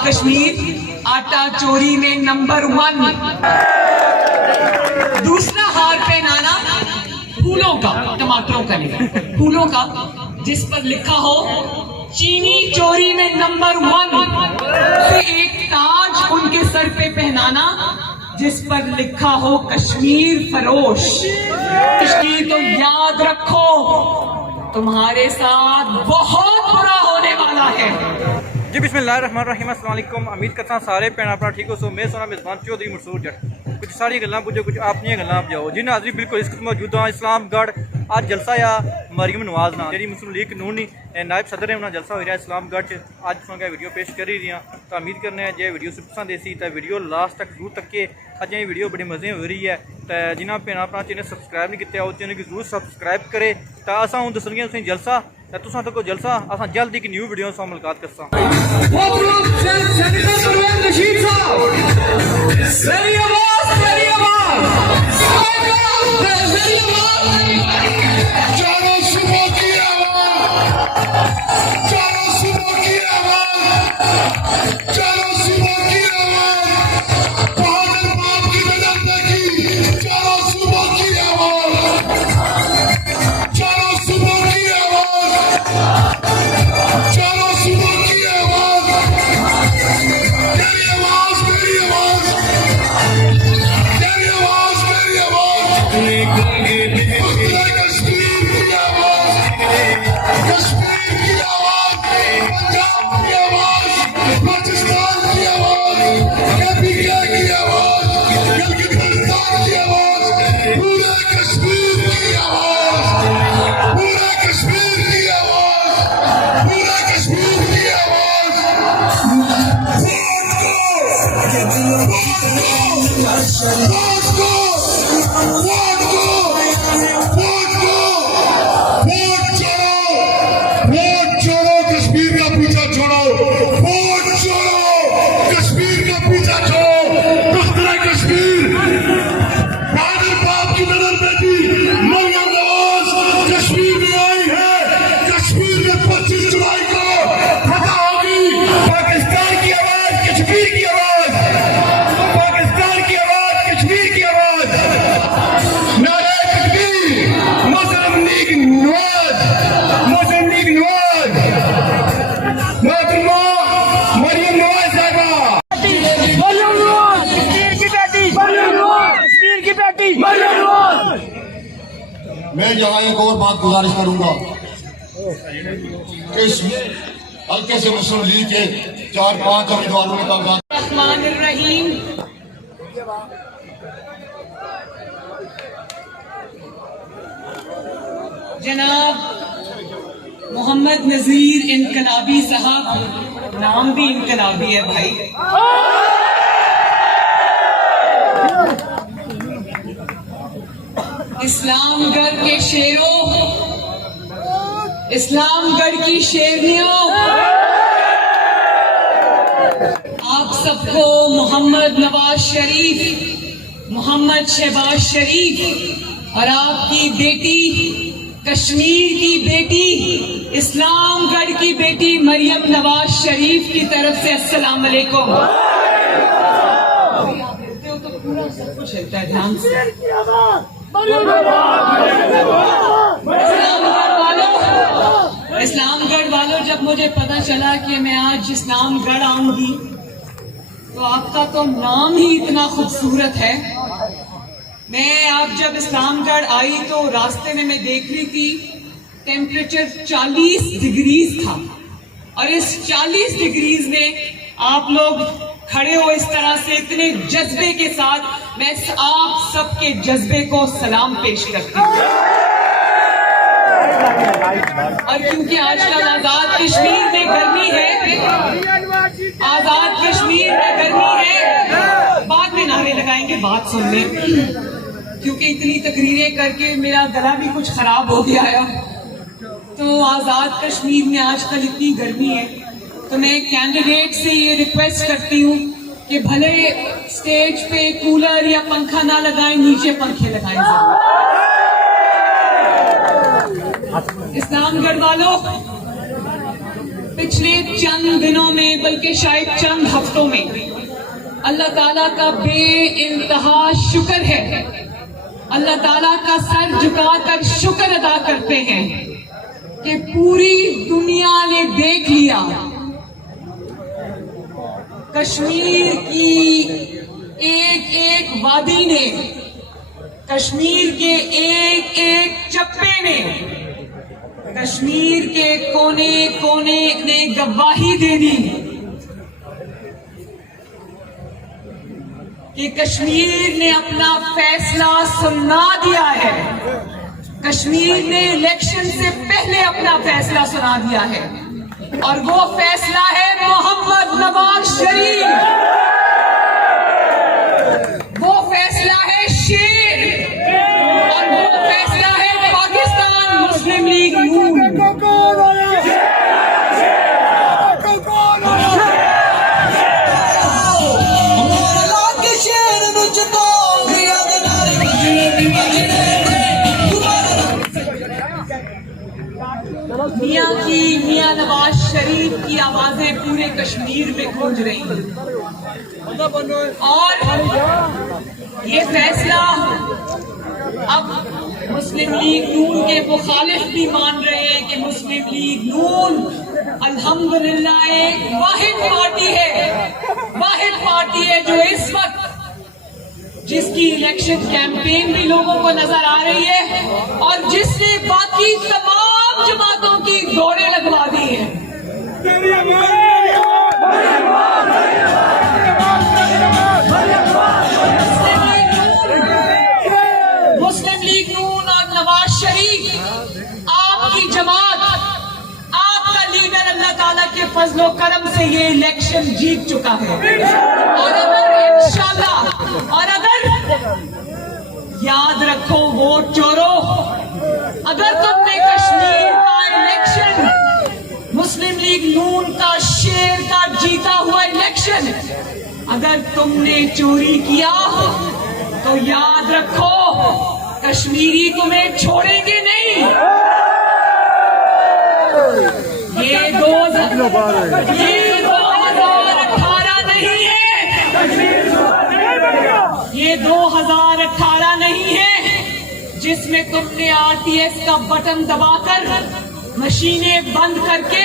कश्मीर आटा चोरी में नंबर 1। दूसरा हार पहनाना फूलों का, टमाटरों का नहीं, फूलों का, जिस पर लिखा हो चीनी चोरी में नंबर 1। एक ताज उनके सर पे पहनाना जिस पर लिखा हो कश्मीर फरोश। इसकी तो याद रखो, तुम्हारे साथ बहुत बुरा होने वाला है। जी बिस्मिल्लाहिर्रहमानिर्रहीम, अस्सलाम वालेकुम। उम्मीद करता सारे भैन भरा ठीक हो। सो मैं सोना मेज़बान चौधरी मंसूर जट कुछ सारी गल्लां पुछो, कुछ अपनी गल्लां जाओ जी नाज़रीन। बिल्कुल इस वक्त मौजूद हाँ इस्लामगढ़। आज जलसा आ मरियम नवाज ना जी मुस्लिम लीग नूनी नायब सदर है, उन्होंने जलसा हो रहा है इस्लामगढ़। अज सुन वीडियो पेश कर रही हैं तो उम्मीद करने हैं जो वीडियो पसंद ऐसी तो वीडियो लास्ट तक जरूर तक के। अज ये वीडियो बड़ी मजे हो रही है तो जिन्हें भैन भरा चैनल सबसक्राइब नहीं किया चैनल की जरूर सबसक्राइब करे। तो असा हूँ दसनगे तुम जलसा तुसा तक जलसा असा जल्द एक न्यू वीडियो से मुलाकात करसा। मैं यहाँ एक और बात गुजारिश करूंगा कि इस हल्के से मुस्लिम लीग के 4-5 उम्मीदवारों ने रहमानिर्रहीम। जनाब मोहम्मद नजीर इनकलाबी साहब, नाम भी इनकलाबी है भाई। इस्लामगढ़ के शेरों, इस्लामगढ़ की शेरनियों, आप सबको मोहम्मद नवाज शरीफ, मोहम्मद शहबाज शरीफ और आपकी बेटी, कश्मीर की बेटी, इस्लामगढ़ की बेटी मरियम नवाज शरीफ की तरफ से अस्सलाम वालेकुम। तो पूरा सब कुछ चलता है ध्यान से। इस्लामगढ़ वालों, जब मुझे पता चला कि मैं आज इस्लामगढ़ आऊंगी तो आपका तो नाम ही इतना खूबसूरत है। मैं आप जब इस्लामगढ़ आई तो रास्ते में मैं देख रही थी टेम्परेचर 40 डिग्रीज था और इस 40 डिग्रीज में आप लोग खड़े हो इस तरह से इतने जज्बे के साथ। मैं आप सबके जज्बे को सलाम पेश करती हूँ। और क्योंकि आजकल आजाद कश्मीर में गर्मी है, आजाद कश्मीर में गर्मी है, बाद में नारे लगाएंगे, बात सुन लें, क्योंकि इतनी तकरीरें करके मेरा गला भी कुछ खराब हो गया है। तो आजाद कश्मीर में आजकल इतनी गर्मी है तो मैं कैंडिडेट से ये रिक्वेस्ट करती हूँ कि भले स्टेज पे कूलर या पंखा ना लगाएं, नीचे पंखे लगाएं। इस्लामगढ़ वालों, पिछले चंद दिनों में बल्कि शायद चंद हफ्तों में अल्लाह ताला का बेइंतहा शुक्र है, अल्लाह ताला का सर झुकाकर शुक्र अदा करते हैं कि पूरी दुनिया ने देख लिया कश्मीर की एक एक वादी ने, कश्मीर के एक एक चप्पे ने, कश्मीर के कोने कोने ने गवाही दे दी कि कश्मीर ने अपना फैसला सुना दिया है। कश्मीर ने इलेक्शन से पहले अपना फैसला सुना दिया है और वो फैसला है मोहम्मद नवाज शरीफ, वो फैसला है शेर और वो फैसला है पाकिस्तान मुस्लिम लीग नून। मियां नवाज शरीफ की आवाजें पूरे कश्मीर में गूंज रही हैं और ये फैसला अब मुस्लिम लीग नून के मुखालिफ भी मान रहे हैं कि मुस्लिम लीग नून अल्हम्दुलिल्लाह एक वाहिद पार्टी है जो इस वक्त जिसकी इलेक्शन कैंपेन भी लोगों को नजर आ रही है और जिसने बाकी तमाम जमातों की दौड़ें लगवा दी हैं। मुस्लिम लीग नून और नवाज शरीफ आपकी जमात, आपका लीडर अल्लाह ताला के फजलो करम से ये इलेक्शन जीत चुका है और अगर इंशाल्लाह और अगर याद रखो वोट चोरों, अगर तुमने कश्मीर का इलेक्शन, मुस्लिम लीग नून का शेर का जीता हुआ इलेक्शन अगर तुमने चोरी किया तो याद रखो कश्मीरी तुम्हें छोड़ेंगे नहीं। ये 2018 नहीं है, ये 2018 नहीं है जिसमें तुमने आरटीएस का बटन दबाकर मशीनें बंद करके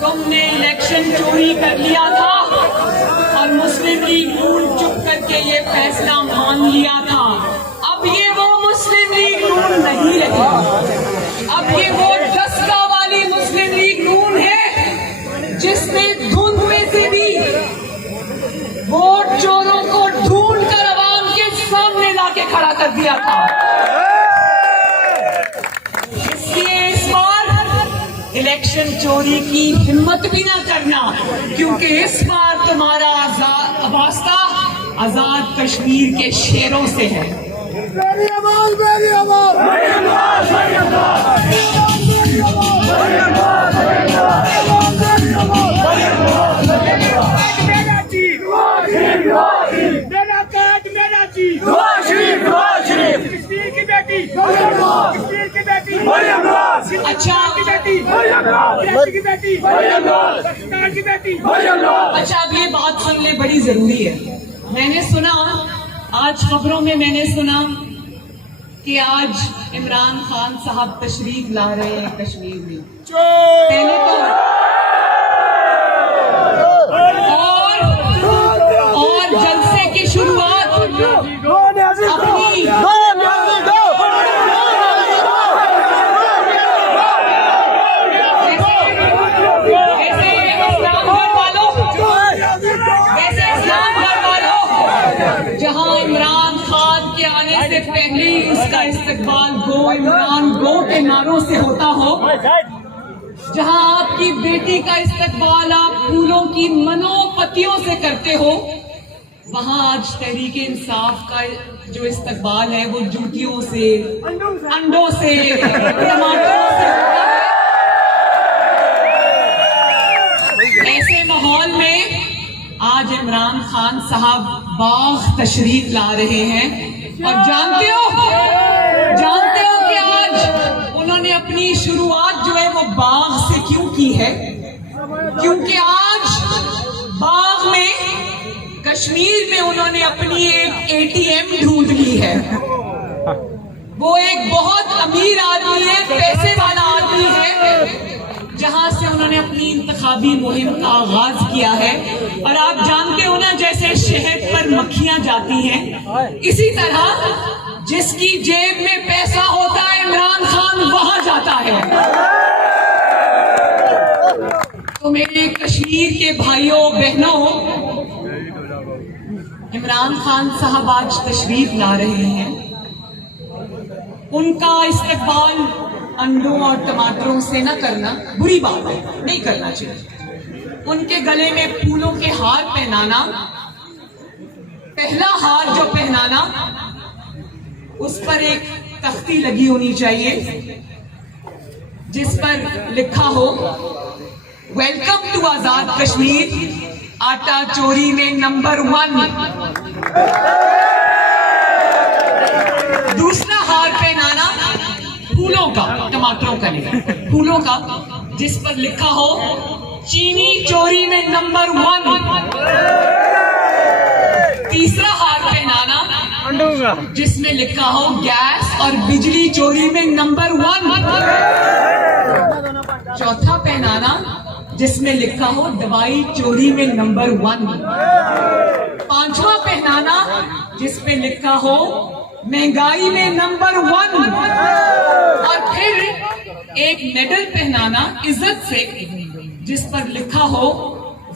तुमने इलेक्शन चोरी कर लिया था और मुस्लिम लीग नून चुप करके ये फैसला मान लिया था। अब ये वो मुस्लिम लीग नून नहीं रही, अब ये वो डस्का वाली मुस्लिम लीग नून है जिसने धुंध में से भी वोट चोरों को ढूंढ कर आवाम के सामने लाके खड़ा कर दिया था। इसलिए इस बार इलेक्शन चोरी की हिम्मत भी ना करना, क्योंकि इस बार तुम्हारा वास्ता आजाद कश्मीर के शेरों से है। मेरी आवाज, मेरी आवाज, मेरी आवाज, मेरी आवाज, मेरी आवाज, मेरी आवाज, मेरी आवाज, मेरी आवाज, मेरी आवाज, मेरा जी, मेरा काट, मेरा जी, कश्मीर की बेटी, कश्मीर की बेटी, अच्छा की बेटी, की बेटी, पाकिस्तान की बेटी। अच्छा, अब ये बात सुनने बड़ी जरूरी है। मैंने सुना आज खबरों में, मैंने सुना कि आज इमरान खान साहब तशरीफ ला रहे हैं कश्मीर में। पहले तो और जलसे की शुरुआत अपनी जहां इमरान खान के आने से पहले ही उसका इस्तकबाल गो इमरान गो के नारों से होता हो, जहां आपकी बेटी का इस्तकबाल आप फूलों की मनोपतियों से करते हो, वहां आज तहरीके इंसाफ का जो इस्तकबाल है वो जूतियों से, अंडों से, टमाटरों से होता है। ऐसे माहौल में आज इमरान खान साहब बाग तशरीफ ला रहे हैं और जानते हो कि आज उन्होंने अपनी शुरुआत जो है वो बाग से क्यों की है? क्योंकि आज बाग में कश्मीर में उन्होंने अपनी एक एटीएम ढूंढ ली है। वो एक बहुत अमीर आदमी है, पैसे वाला आदमी है, जहां से उन्होंने अपनी इंतखाबी मुहिम का आगाज किया है। और आप जानते हो ना, जैसे शहद पर मक्खियां जाती हैं, इसी तरह जिसकी जेब में पैसा होता है इमरान खान वहां जाता है। तो मेरे कश्मीर के भाइयों बहनों, इमरान खान साहब आज तशरीफ ला रहे हैं। उनका इस्तकबाल अंडों और टमाटरों से न करना बुरी बात है, नहीं करना चाहिए। उनके गले में फूलों के हार पहनाना, पहला हार जो पहनाना, उस पर एक तख्ती लगी होनी चाहिए जिस पर लिखा हो वेलकम टू आजाद कश्मीर, आटा चोरी में नंबर 1। दूसरा हार पहनाना फूलों का, टमाटरों का नहीं, फूलों का, जिस पर लिखा हो चीनी चोरी में नंबर 1। तीसरा हार पहनाना जिसमें लिखा हो गैस और बिजली चोरी में नंबर 1। चौथा पहनाना जिसमें लिखा हो दवाई चोरी में नंबर 1। पांचवा पहनाना जिसमें लिखा हो महंगाई में नंबर 1। और फिर एक मेडल पहनाना इज्जत से जिस पर लिखा हो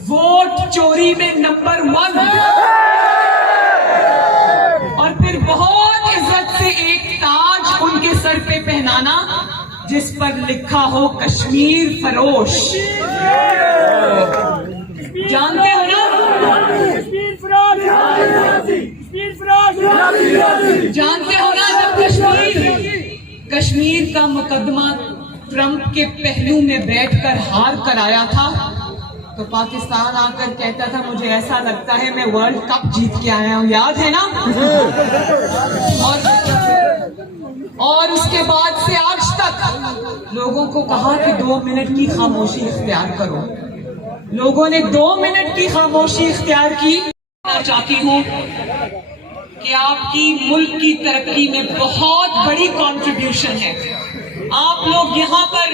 वोट चोरी में नंबर 1। और फिर बहुत इज्जत से एक ताज उनके सर पे पहनाना जिस पर लिखा हो कश्मीर फरोश। जानते हो ना, जानते हो ना, जब कश्मीर का मुकदमा ट्रंप के पहलू में बैठकर हार कर आया था, तो पाकिस्तान आकर कहता था मुझे ऐसा लगता है मैं वर्ल्ड कप जीत के आया हूं, याद है ना? और उसके बाद से आज तक लोगों को कहा कि 2 मिनट की खामोशी इख्तियार करो। लोगों ने 2 मिनट की खामोशी इख्तियार की। मैं चाहती हूँ कि आपकी मुल्क की तरक्की में बहुत बड़ी कंट्रीब्यूशन है। आप लोग यहाँ पर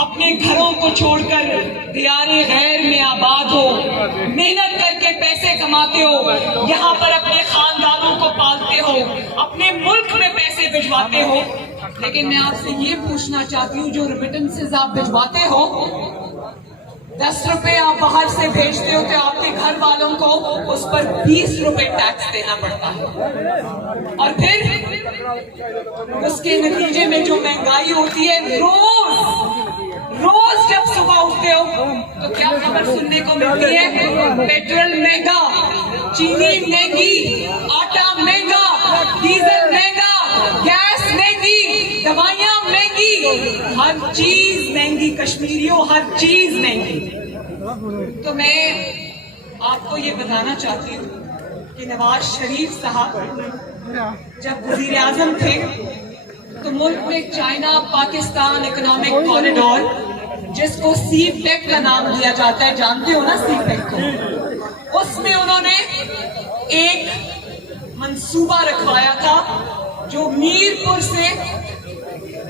अपने घरों को छोड़कर दियारे गैर में आबाद हो, मेहनत करके पैसे कमाते हो, यहाँ पर अपने खानदानों को पालते हो, अपने मुल्क में पैसे भिजवाते हो। लेकिन मैं आपसे ये पूछना चाहती हूँ, जो रेमिटेंसेस आप भिजवाते हो, 10 रुपए आप बाहर से भेजते हो तो आपके घर वालों को उस पर 20 रुपए टैक्स देना पड़ता है। और फिर उसके नतीजे में जो महंगाई होती है, रोज जब सुबह उठते हो तो क्या खबर सुनने को मिलती है? पेट्रोल महंगा, चीनी महंगी, आटा महंगा, डीजल महंगा, गैस महंगी, दवाइयां महंगी, हर चीज महंगी। कश्मीरियों, हर चीज महंगी। तो मैं आपको ये बताना चाहती हूँ कि नवाज शरीफ साहब जब वजीर आजम थे तो मुल्क में चाइना पाकिस्तान इकोनॉमिक कॉरिडोर, जिसको सीपेक का नाम दिया जाता है, जानते हो ना सीपेक को, उसमें उन्होंने एक मंसूबा रखवाया था जो मीरपुर से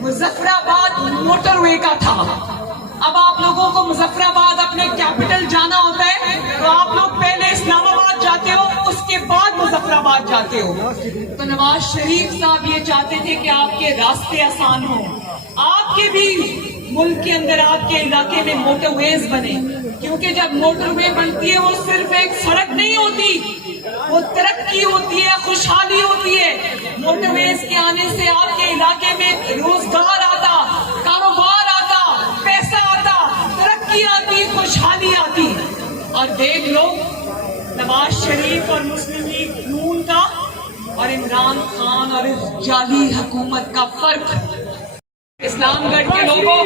मुजफ्फराबाद मोटरवे का था। अब आप लोगों को मुजफ्फराबाद अपने कैपिटल जाना होता है तो आप लोग पहले इस्लामाबाद जाते हो, उसके बाद मुजफ्फराबाद जाते हो। तो नवाज शरीफ साहब ये चाहते थे कि आपके रास्ते आसान हो, आपके भी मुल्क के अंदर, आपके इलाके में मोटरवेज बने, क्योंकि जब मोटरवे बनती है वो सिर्फ एक सड़क नहीं होती, वो तरक्की होती है, खुशहाली होती है। मोटरवेज के आने से आपके इलाके में रोजगार आता, कारोबार आता, पैसा आता, तरक्की आती, खुशहाली आती। और देख लो नवाज शरीफ और मुस्लिम लीग नून का और इमरान खान और इस जाली हुकूमत का फर्क। इस्लामगढ़ के लोगों,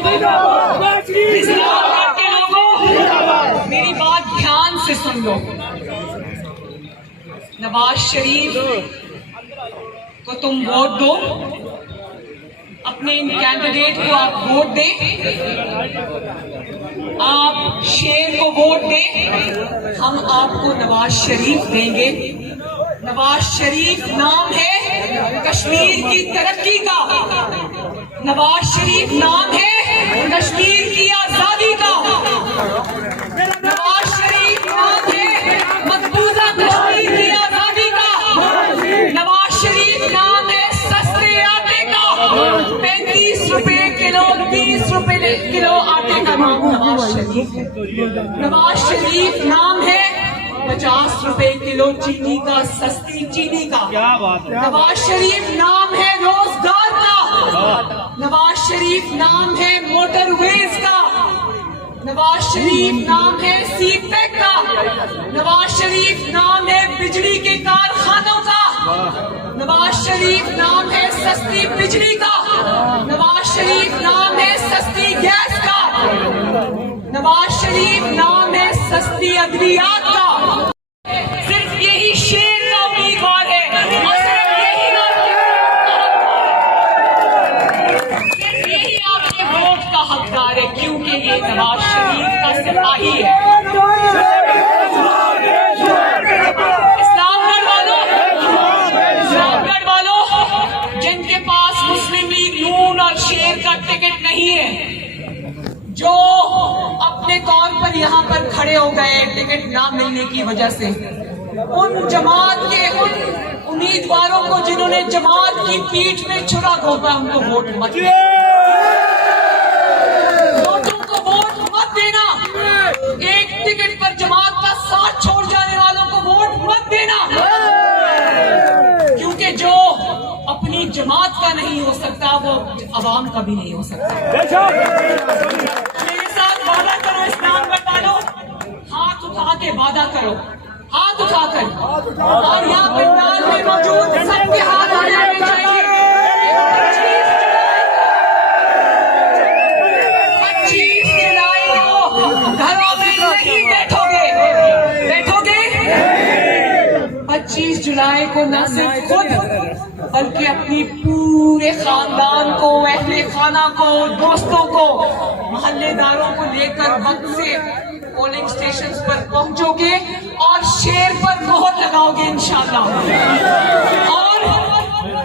इस्लामगढ़ के लोगों, मेरी बात ध्यान से सुन लो। नवाज शरीफ को तुम वोट दो, अपने इन कैंडिडेट को आप वोट दें, आप शेर को वोट दें, हम आपको नवाज शरीफ देंगे। नवाज शरीफ नाम है कश्मीर की तरक्की का, नवाज शरीफ नाम है कश्मीर की आजादी का, नवाज शरीफ नाम है मकबूजा कश्मीर की आजादी का, नवाज शरीफ नाम है सस्ते आटे का, 35 रुपए किलो 30 रुपए किलो आटे का नाम नवाज शरीफ है। नवाज शरीफ नाम है 50 रुपए किलो चीनी का, सस्ती चीनी का। नवाज शरीफ नाम है रोजगार का, नवाज शरीफ नाम है मोटरवेज का, नवाज शरीफ नाम है सीपेक का, नवाज शरीफ नाम है बिजली के कारखानों का, नवाज शरीफ नाम है सस्ती बिजली का, नवाज शरीफ नाम है सस्ती गैस का, नवाज शरीफ नाम है सस्ती अद्वियात का। सिर्फ यही शेर का उम्मीदवार है और सिर्फ यही आपके वोट का हकदार है, क्योंकि ये नवाज शरीफ का सिपाही है। इस्लामगढ़ वालों जिनके पास मुस्लिम लीग नून और शेर का टिकट नहीं है, जो अपने तौर पर यहाँ पर खड़े हो गए टिकट ना मिलने की वजह से, उन जमात के उन उम्मीदवारों को जिन्होंने जमात की पीठ में छुरा घोंपा, उनको वोट मत देना। वोटों को वोट मत देना। एक टिकट पर जमात का साथ छोड़ जाने वालों को वोट मत देना, क्योंकि जो अपनी जमात का नहीं हो सकता वो अवाम का भी नहीं हो सकता। मेरे साथ वादा करो इस्लामगढ़ वालों, हाथ उठा के वादा करो, हाथ उठाकर, और यहाँ पंडाल में मौजूद सबके हाथ आ जाने चाहिए। 25 जुलाई को घरों में नहीं बैठोगे, 25 जुलाई को न सिर्फ खुद बल्कि अपनी पूरे खानदान को, अहले खाना को, दोस्तों को, मोहल्लेदारों को लेकर वक्त से पोलिंग स्टेशंस पर पहुंचोगे और शेर पर मोहर लगाओगे इंशाल्लाह। और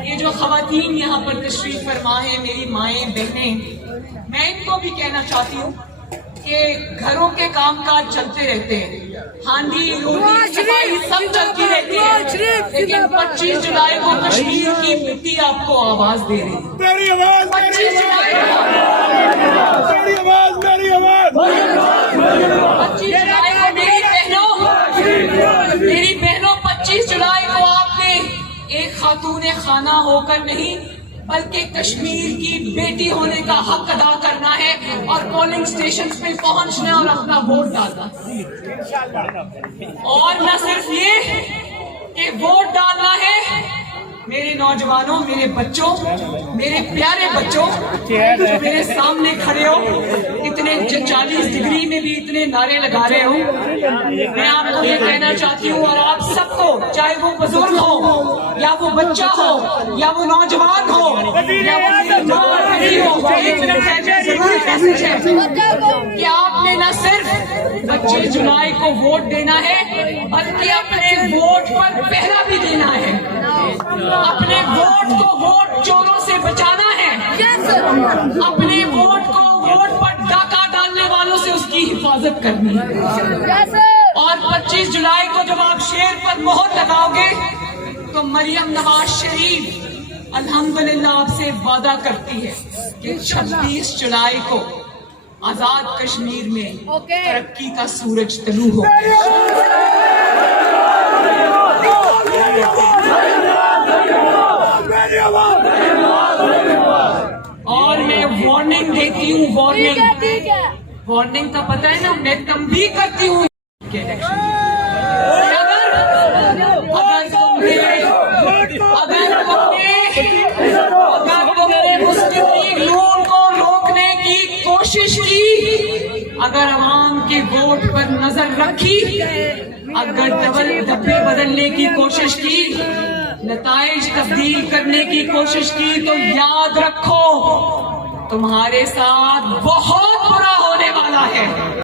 ये जो खवातीन यहाँ पर तशरीफ फरमा है, मेरी माएं बहनें, मैं इनको भी कहना चाहती हूँ कि घरों के कामकाज चलते रहते हैं, हांडी रोटी सफाई सब चलती रहती है, लेकिन 25 जुलाई को कश्मीर की मिट्टी आपको आवाज दे रही है। मेरी आवाज, 25 जुलाई को, मेरी आवाज, मेरी आवाज, 25 जुलाई को मेरी बहनों 25 जुलाई को आपने एक खातूने खाना होकर नहीं बल्कि कश्मीर की बेटी होने का हक अदा करना है और पोलिंग स्टेशन पे पहुंचना और अपना वोट डालना। और न सिर्फ ये कि वोट डालना है, मेरे नौजवानों, मेरे बच्चों, मेरे प्यारे बच्चों जो मेरे सामने खड़े हो, इतने 40 डिग्री में भी इतने नारे लगा रहे हो, मैं आपको ये कहना चाहती हूँ और आप सबको, चाहे वो बुजुर्ग हो या वो बच्चा हो या वो नौजवान हो या वो हो, 1 मिनट जरूरी मैसेज है कि आपने न सिर्फ 25 जुलाई को वोट देना है बल्कि अपने वोट पर पहरा भी देना है। अपने वोट को वोट चोरों से बचाना है, अपने वोट को वोट पर डाका डालने वालों से उसकी हिफाजत करनी है। और 25 जुलाई को जब आप शेर पर मोहर लगाओगे तो मरियम नवाज शरीफ अल्हम्दुलिल्लाह आपसे वादा करती है कि 26 जुलाई को आजाद कश्मीर में तरक्की का सूरज तलू होगा। और मैं वार्निंग देती हूँ, वार्निंग का पता है ना, मैं तंबीह करती हूँ अगर तुमने मुस्लिम लीग नून को रोकने की कोशिश की, अगर अवाम के वोट पर नजर रखी, अगर डब्बे बदलने की कोशिश की, नताइज तब्दील करने की कोशिश की, तो याद रखो तुम्हारे साथ बहुत बुरा होने वाला वाला है।